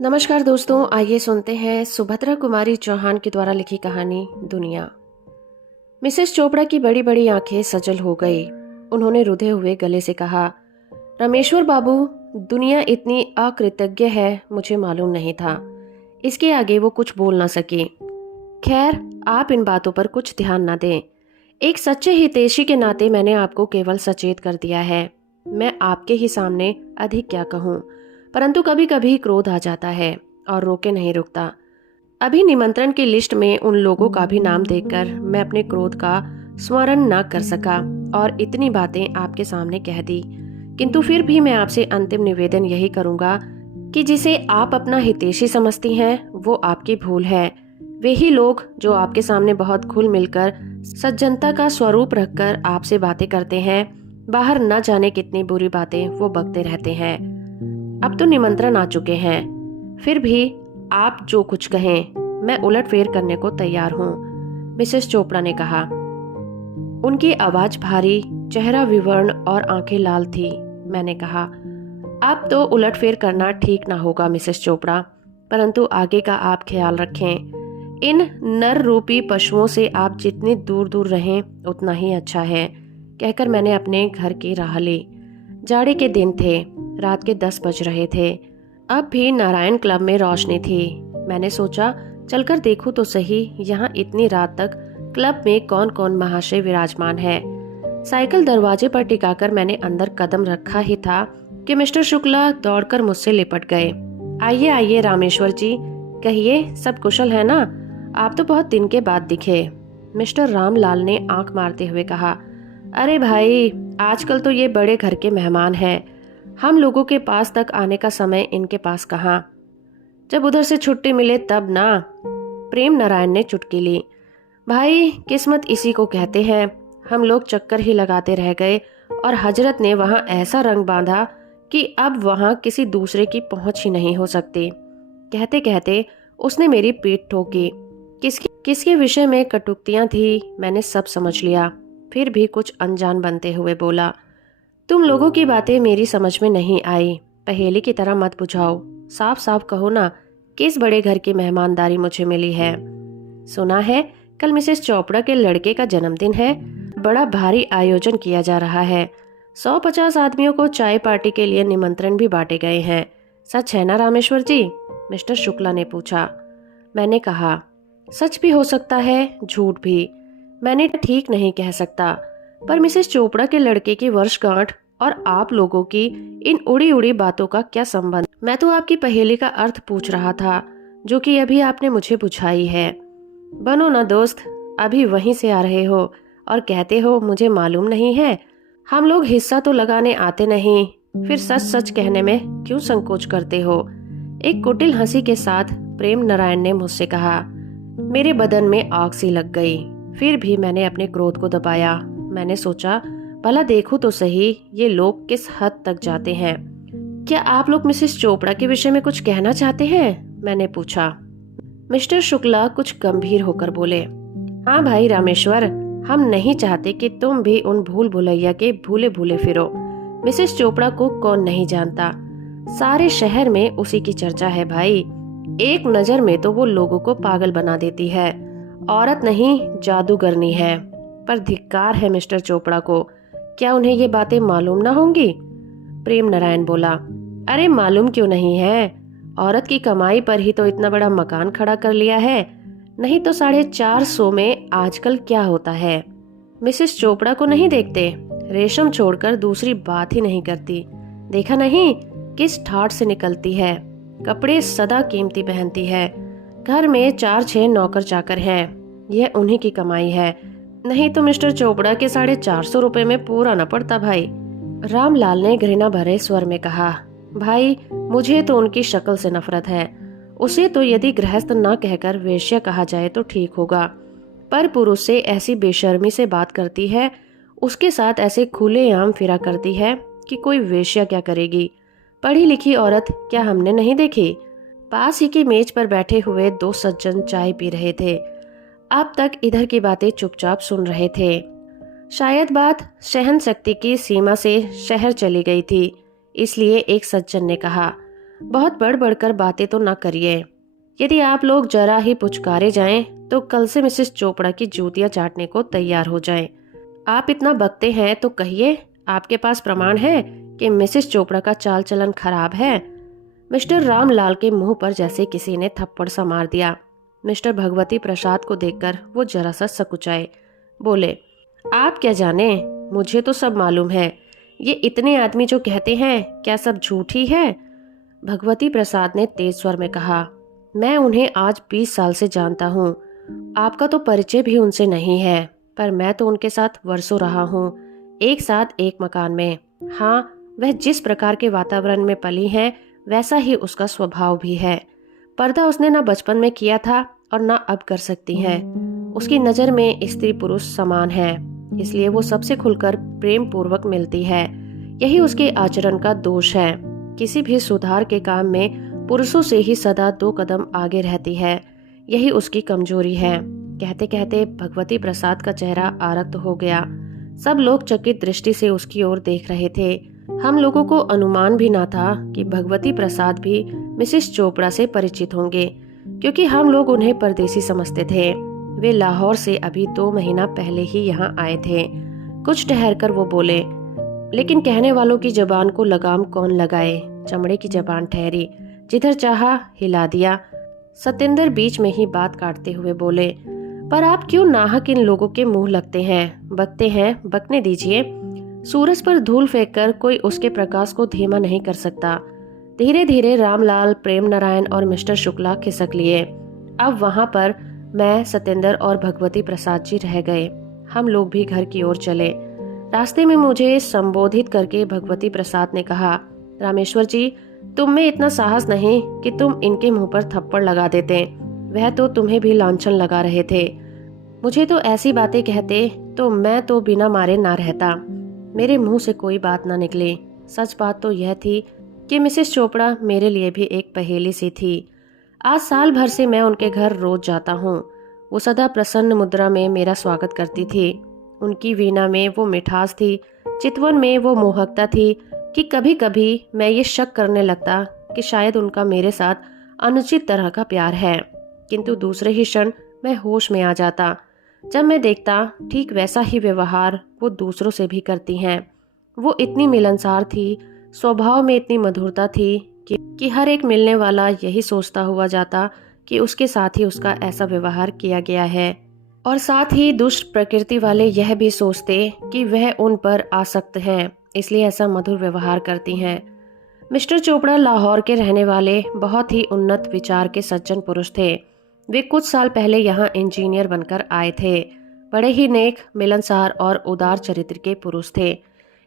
नमस्कार दोस्तों, आइए सुनते हैं सुभद्रा कुमारी चौहान के द्वारा लिखी कहानी दुनिया। मिसेस चोपड़ा की बड़ी बड़ी आंखें सजल हो गई। उन्होंने रुधे हुए गले से कहा, रामेश्वर बाबू, दुनिया इतनी अकृतज्ञ है मुझे मालूम नहीं था। इसके आगे वो कुछ बोल ना सकी। खैर, आप इन बातों पर कुछ ध्यान ना दें। एक सच्चे हितैषी के नाते मैंने आपको केवल सचेत कर दिया है। मैं आपके ही सामने अधिक क्या कहूँ, परंतु कभी कभी क्रोध आ जाता है और रोके नहीं रुकता। अभी निमंत्रण की लिस्ट में उन लोगों का भी नाम देखकर मैं अपने क्रोध का स्मरण न कर सका और इतनी बातें आपके सामने कह दी। किंतु फिर भी मैं आपसे अंतिम निवेदन यही करूंगा कि जिसे आप अपना हितैषी समझती हैं वो आपकी भूल है। वे ही लोग जो आपके सामने बहुत खुल मिलकर सज्जनता का स्वरूप रखकर आपसे बातें करते हैं, बाहर न जाने कितनी बुरी बातें वो बकते रहते हैं। अब तो निमंत्रण आ चुके हैं, फिर भी आप जो कुछ कहें मैं उलटफेर करने को तैयार हूँ, मिसेस चोपड़ा ने कहा। उनकी आवाज भारी, चेहरा विवर्ण और आंखें लाल थी। मैंने कहा, अब तो उलटफेर करना ठीक ना होगा मिसेस चोपड़ा, परंतु आगे का आप ख्याल रखें। इन नर रूपी पशुओं से आप जितनी दूर दूर रहें उतना ही अच्छा है, कहकर मैंने अपने घर की राह ली। जाड़े के दिन थे, रात के 10 बज रहे थे। अब भी नारायण क्लब में रोशनी थी। मैंने सोचा चलकर देखूं तो सही यहाँ इतनी रात तक क्लब में कौन कौन महाशय विराजमान है। साइकिल दरवाजे पर टिकाकर मैंने अंदर कदम रखा ही था कि मिस्टर शुक्ला दौड़कर मुझसे लिपट गए। आइए आइए रामेश्वर जी, कहिए सब कुशल है ना? आप तो बहुत दिन के बाद दिखे। मिस्टर रामलाल ने आंख मारते हुए कहा, अरे भाई, आजकल तो ये बड़े घर के मेहमान हैं, हम लोगों के पास तक आने का समय इनके पास कहाँ। जब उधर से छुट्टी मिले तब ना। प्रेम नारायण ने चुटकी ली। भाई, किस्मत इसी को कहते हैं। हम लोग चक्कर ही लगाते रह गए और हजरत ने वहाँ ऐसा रंग बांधा कि अब वहाँ किसी दूसरे की पहुंच ही नहीं हो सकती। कहते कहते उसने मेरी पीठ ठोकी। किसके विषय में कटुक्तियां थी मैंने सब समझ लिया, फिर भी कुछ अनजान बनते हुए बोला, तुम लोगों की बातें मेरी समझ में नहीं आई। पहेली की तरह मत बुझाओ, साफ साफ कहो ना, किस बड़े घर की मेहमानदारी मुझे मिली है। सुना है कल मिसेस चोपड़ा के लड़के का जन्मदिन है, बड़ा भारी आयोजन किया जा रहा है। 150 आदमियों को चाय पार्टी के लिए निमंत्रण भी बांटे गए हैं। सच है ना रामेश्वर जी? मिस्टर शुक्ला ने पूछा। मैंने कहा, सच भी हो सकता है, झूठ भी। मैंने ठीक नहीं कह सकता, पर मिसेस चोपड़ा के लड़के की वर्षगांठ और आप लोगों की इन उड़ी उड़ी बातों का क्या संबंध? मैं तो आपकी पहेली का अर्थ पूछ रहा था, जो कि अभी आपने मुझे बुझाई है। बनो ना दोस्त, अभी वहीं से आ रहे हो और कहते हो मुझे मालूम नहीं है। हम लोग हिस्सा तो लगाने आते नहीं, फिर सच सच कहने में क्यों संकोच करते हो? एक कुटिल हंसी के साथ प्रेम नारायण ने मुझसे कहा। मेरे बदन में आग सी लग गई, फिर भी मैंने अपने क्रोध को दबाया। मैंने सोचा भला देखूं तो सही ये लोग किस हद तक जाते हैं। क्या आप लोग मिसेस चोपड़ा के विषय में कुछ कहना चाहते हैं? मैंने पूछा। मिस्टर शुक्ला कुछ गंभीर होकर बोले, हाँ भाई रामेश्वर, हम नहीं चाहते कि तुम भी उन भूल भुलैया के भूले भूले फिरो। मिसेस चोपड़ा को कौन नहीं जानता, सारे शहर में उसी की चर्चा है भाई। एक नजर में तो वो लोगों को पागल बना देती है। औरत नहीं, जादूगरनी है। पर धिक्कार है मिस्टर चोपड़ा को, क्या उन्हें ये बातें मालूम ना होंगी? प्रेम नारायण बोला, अरे मालूम क्यों नहीं है, औरत की कमाई पर ही तो इतना बड़ा मकान खड़ा कर लिया है, नहीं तो 450 में आजकल क्या होता है। मिसेस चोपड़ा को नहीं देखते, रेशम छोड़कर दूसरी बात ही नहीं करती। देखा नहीं किस ठाठ से निकलती है, कपड़े सदा कीमती पहनती है। घर में 4-6 नौकर चाकर हैं, यह उन्हीं की कमाई है। नहीं तो मिस्टर चोपड़ा के 450 रुपए में पूरा न पड़ता भाई। रामलाल ने घृणा भरे स्वर में कहा, भाई मुझे तो उनकी शक्ल से नफरत है। उसे तो यदि गृहस्थ न कहकर वेश्या कहा जाए तो ठीक होगा, पर पुरुष से ऐसी बेशर्मी से बात करती है, उसके साथ ऐसे खुलेआम फिरा करती है कि कोई वेश्या क्या करेगी। पढ़ी लिखी औरत क्या हमने नहीं देखी? पास ही की मेज पर बैठे हुए 2 सज्जन चाय पी रहे थे। अब तक इधर की बातें चुपचाप सुन रहे थे। शायद बात सहन शक्ति की सीमा से शहर चली गई थी, इसलिए एक सज्जन ने कहा, बहुत बढ़ बढ़कर बातें तो ना करिए। यदि आप लोग जरा ही पुचकारे जाएं तो कल से मिसेस चोपड़ा की जूतियां चाटने को तैयार हो जाएं। आप इतना बकते हैं तो कहिए, आपके पास प्रमाण है कि मिसेस चोपड़ा का चाल चलन खराब है? मिस्टर रामलाल के मुंह पर जैसे किसी ने थप्पड़ सा मार दिया। मिस्टर भगवती प्रसाद को देखकर वो जरा सा सकुचाए। बोले, आप क्या जाने, मुझे तो सब मालूम है। ये इतने आदमी जो कहते हैं, क्या सब झूठ ही है? भगवती प्रसाद ने तेज स्वर में कहा, मैं उन्हें आज 20 साल से जानता हूँ। आपका तो परिचय भी उनसे नहीं है, पर मैं तो उनके साथ वर्षों रहा हूँ, एक साथ एक मकान में। हाँ, वह जिस प्रकार के वातावरण में पली है वैसा ही उसका स्वभाव भी है। पर्दा उसने ना बचपन में किया था और ना अब कर सकती है। उसकी नज़र में स्त्री पुरुष समान है, इसलिए वो सबसे खुलकर प्रेम पूर्वक मिलती है। यही उसके आचरण का दोष है। किसी भी सुधार के काम में पुरुषों से ही सदा 2 कदम आगे रहती है। यही उसकी कमजोरी है। कहते कहते भगवती प्रसाद का चेहरा आरक्त हो गया। सब लोग चकित दृष्टि से उसकी ओर देख रहे थे। हम लोगों को अनुमान भी ना था कि भगवती प्रसाद भी मिसेस चोपड़ा से परिचित होंगे, क्योंकि हम लोग उन्हें परदेसी समझते थे। वे लाहौर से अभी 2 महीना पहले ही यहाँ आए थे। कुछ ठहरकर वो बोले, लेकिन कहने वालों की जबान को लगाम कौन लगाए? चमड़े की जबान ठहरी, जिधर चाहा हिला दिया। सतेंद्र बीच में ही बात काटते हुए बोले, पर आप क्यों नाहक इन लोगों के मुंह लगते हैं? बकते हैं, बकने दीजिए। सूरज पर धूल फेंककर कोई उसके प्रकाश को धीमा नहीं कर सकता। धीरे धीरे रामलाल, प्रेम नारायण और मिस्टर शुक्ला खिसक लिए। अब वहां पर मैं, सतेंद्र और भगवती प्रसाद जी रह गए। हम लोग भी घर की ओर चले। रास्ते में मुझे संबोधित करके भगवती प्रसाद ने कहा, रामेश्वर जी, तुम में इतना साहस नहीं कि तुम इनके मुंह पर थप्पड़ लगा देते। वह तो तुम्हें भी लांछन लगा रहे थे। मुझे तो ऐसी बातें कहते तो मैं तो बिना मारे ना रहता। मेरे मुंह से कोई बात ना निकली। सच बात तो यह थी कि मिसेस चोपड़ा मेरे लिए भी एक पहेली सी थी। आज साल भर से मैं उनके घर रोज जाता हूँ। वो सदा प्रसन्न मुद्रा में मेरा स्वागत करती थी। उनकी वीणा में वो मिठास थी, चितवन में वो मोहकता थी कि कभी कभी मैं ये शक करने लगता कि शायद उनका मेरे साथ अनुचित तरह का प्यार है। किंतु दूसरे ही क्षण मैं होश में आ जाता जब मैं देखता ठीक वैसा ही व्यवहार वो दूसरों से भी करती हैं। वो इतनी मिलनसार थी, स्वभाव में इतनी मधुरता थी कि हर एक मिलने वाला यही सोचता हुआ जाता कि उसके साथ ही उसका ऐसा व्यवहार किया गया है, और साथ ही दुष्ट प्रकृति वाले यह भी सोचते कि वह उन पर आसक्त हैं, इसलिए ऐसा मधुर व्यवहार करती हैं। मिस्टर चोपड़ा लाहौर के रहने वाले बहुत ही उन्नत विचार के सज्जन पुरुष थे। वे कुछ साल पहले यहाँ इंजीनियर बनकर आए थे। बड़े ही नेक, मिलनसार और उदार चरित्र के पुरुष थे।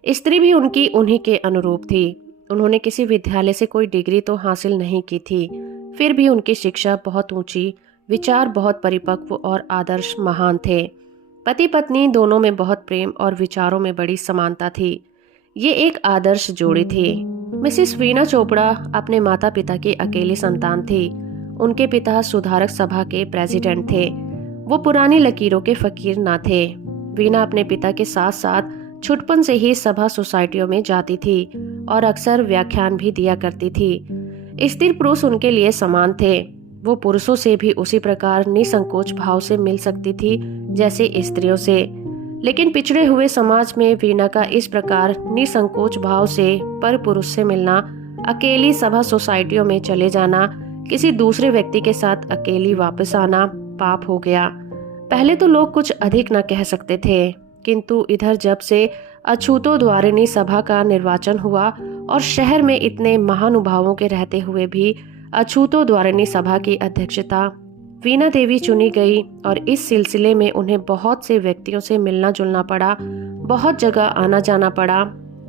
स्त्री भी उनकी उन्हीं के अनुरूप थी। उन्होंने किसी विद्यालय से कोई डिग्री तो हासिल नहीं की थी, फिर भी उनकी शिक्षा बहुत ऊंची, विचार बहुत परिपक्व और आदर्श महान थे। पति पत्नी दोनों में बहुत प्रेम और विचारों में बड़ी समानता थी। ये एक आदर्श जोड़ी थी। मिसेस वीणा चोपड़ा अपने माता पिता की अकेली संतान थी। उनके पिता सुधारक सभा के प्रेसिडेंट थे। वो पुरानी लकीरों के फकीर ना थे। वीणा अपने पिता के साथ साथ छुटपन से ही सभा सोसाइटियों में जाती थी और अक्सर व्याख्यान भी दिया करती थी। स्त्री पुरुष उनके लिए समान थे। वो पुरुषों से भी उसी प्रकार निसंकोच भाव से मिल सकती थी जैसे स्त्रियों से। लेकिन पिछड़े हुए समाज में वीणा का इस प्रकार निसंकोच भाव से पर पुरुष से मिलना, अकेली सभा सोसाइटियों में चले जाना, किसी दूसरे व्यक्ति के साथ अकेली वापस आना पाप हो गया। पहले तो लोग कुछ अधिक न कह सकते थे, किंतु इधर जब से अछूतो द्वारिणी सभा का निर्वाचन हुआ और शहर में इतने महानुभावों के रहते हुए भी अछूतो द्वारिणी सभा की अध्यक्षता वीणा देवी चुनी गई, और इस सिलसिले में उन्हें बहुत से व्यक्तियों से मिलना जुलना पड़ा, बहुत जगह आना जाना पड़ा,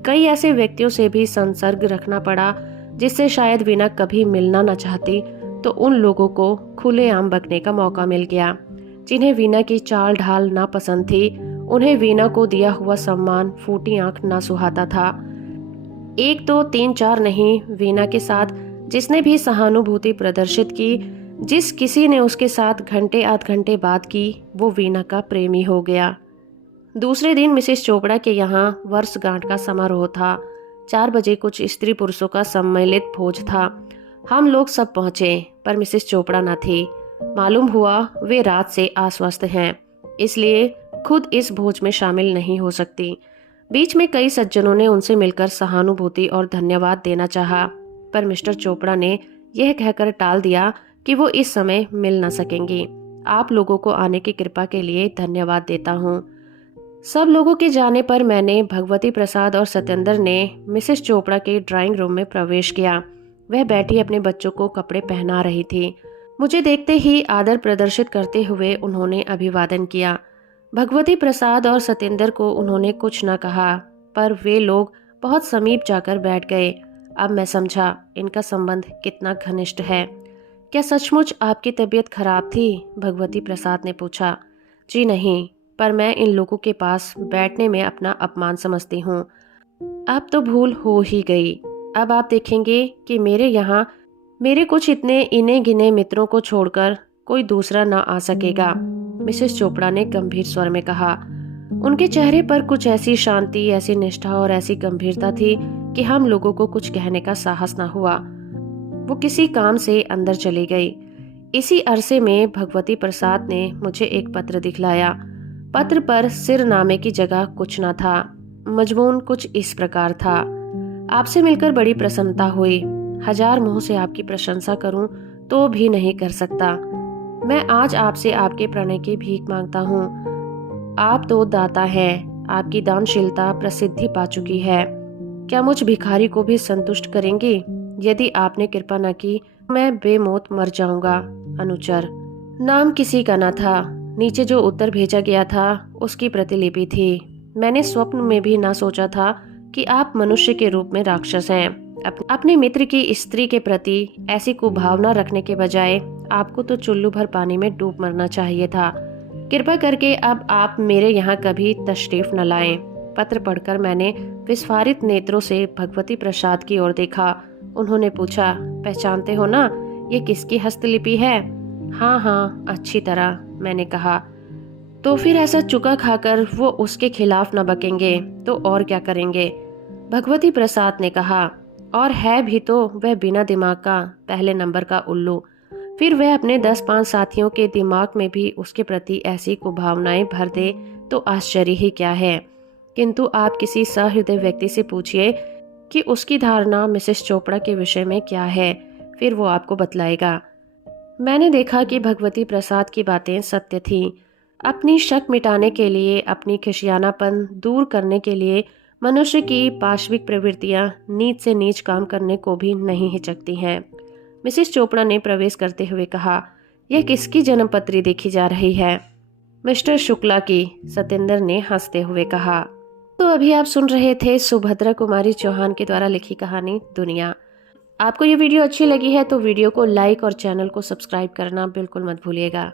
कई ऐसे व्यक्तियों से भी संसर्ग रखना पड़ा जिससे शायद वीणा कभी मिलना न चाहती, तो उन लोगों को खुलेआम बकने का मौका मिल गया। जिन्हें वीणा की चाल ढाल ना पसंद थी, उन्हें वीणा को दिया हुआ सम्मान फूटी आंख ना सुहाता था। एक तो 3-4 नहीं, वीणा के साथ जिसने भी सहानुभूति प्रदर्शित की, जिस किसी ने उसके साथ घंटे आध घंटे बात की, वो वीणा का प्रेमी हो गया। दूसरे दिन मिसेस चोपड़ा के यहाँ वर्षगांठ का समारोह था। 4 बजे कुछ स्त्री पुरुषों का सम्मिलित भोज था। हम लोग सब पहुंचे पर मिसेस चोपड़ा न थी। मालूम हुआ वे रात से अस्वस्थ हैं, इसलिए खुद इस भोज में शामिल नहीं हो सकती। बीच में कई सज्जनों ने उनसे मिलकर सहानुभूति और धन्यवाद देना चाहा, पर मिस्टर चोपड़ा ने यह कहकर टाल दिया कि वो इस समय मिल न सकेंगी। आप लोगों को आने की कृपा के लिए धन्यवाद देता हूँ। सब लोगों के जाने पर मैंने भगवती प्रसाद और सत्येंद्र ने मिसेस चोपड़ा के ड्राइंग रूम में प्रवेश किया। वह बैठी अपने बच्चों को कपड़े पहना रही थी। मुझे देखते ही आदर प्रदर्शित करते हुए उन्होंने अभिवादन किया। भगवती प्रसाद और सत्येंद्र को उन्होंने कुछ न कहा, पर वे लोग बहुत समीप जाकर बैठ गए। अब मैं समझा इनका संबंध कितना घनिष्ठ है। क्या सचमुच आपकी तबीयत खराब थी? भगवती प्रसाद ने पूछा। जी नहीं, पर मैं इन लोगों के पास बैठने में अपना अपमान समझती हूँ। अब तो भूल हो ही गई। अब आप देखेंगे कि मेरे यहाँ मेरे कुछ इतने इने गिने मित्रों को छोड़कर कोई दूसरा ना आ सकेगा, मिसेस चोपड़ा ने गंभीर स्वर में कहा। उनके चेहरे पर कुछ ऐसी शांति, ऐसी निष्ठा और ऐसी गंभीरता थी कि हम लोगों को कुछ कहने का साहस न हुआ। वो किसी काम से अंदर चली गई। इसी अरसे में भगवती प्रसाद ने मुझे एक पत्र दिखलाया। पत्र पर सिरनामे की जगह कुछ न था। मजमून कुछ इस प्रकार था। आपसे मिलकर बड़ी प्रसन्नता हुई। हजार मुंह से आपकी प्रशंसा करूं तो भी नहीं कर सकता। मैं आज आपसे आपके प्रणय की भीख मांगता हूँ। आप तो दाता हैं, आपकी दानशीलता प्रसिद्धि पा चुकी है। क्या मुझ भिखारी को भी संतुष्ट करेंगी? यदि आपने कृपा न की मैं बेमौत मर जाऊंगा। अनुचर। नाम किसी का न था। नीचे जो उत्तर भेजा गया था उसकी प्रतिलिपि थी। मैंने स्वप्न में भी ना सोचा था कि आप मनुष्य के रूप में राक्षस हैं। अपने मित्र की स्त्री के प्रति ऐसी कुभावना रखने के बजाय आपको तो चुल्लू भर पानी में डूब मरना चाहिए था। कृपा करके अब आप मेरे यहाँ कभी तशरीफ न लाएं। पत्र पढ़कर मैंने विस्फारित नेत्रों से भगवती प्रसाद की ओर देखा। उन्होंने पूछा, पहचानते हो ना, ये किसकी हस्तलिपि है? हाँ हाँ, अच्छी तरह, मैंने कहा। तो फिर ऐसा चुका खाकर वो उसके खिलाफ न बकेंगे तो और क्या करेंगे? भगवती प्रसाद ने कहा। और है भी तो वह बिना दिमाग का पहले नंबर का उल्लू। फिर वह अपने 10-5 साथियों के दिमाग में भी उसके प्रति ऐसी कुभावनाएं भर दे तो आश्चर्य ही क्या है। किंतु आप किसी सहृदय व्यक्ति से पूछिए कि उसकी धारणा मिसेस चोपड़ा के विषय में क्या है, फिर वो आपको बतलाएगा। मैंने देखा कि भगवती प्रसाद की बातें सत्य थीं। अपनी शक मिटाने के लिए, अपनी खिसियानापन दूर करने के लिए मनुष्य की पाशविक प्रवृत्तियां नीच से नीच काम करने को भी नहीं हिचकती हैं। मिसेस चोपड़ा ने प्रवेश करते हुए कहा, यह किसकी जन्मपत्री देखी जा रही है? मिस्टर शुक्ला की, सत्येंद्र ने हंसते हुए कहा। तो अभी आप सुन रहे थे सुभद्रा कुमारी चौहान के द्वारा लिखी कहानी दुनिया। आपको ये वीडियो अच्छी लगी है तो वीडियो को लाइक और चैनल को सब्सक्राइब करना बिल्कुल मत भूलिएगा।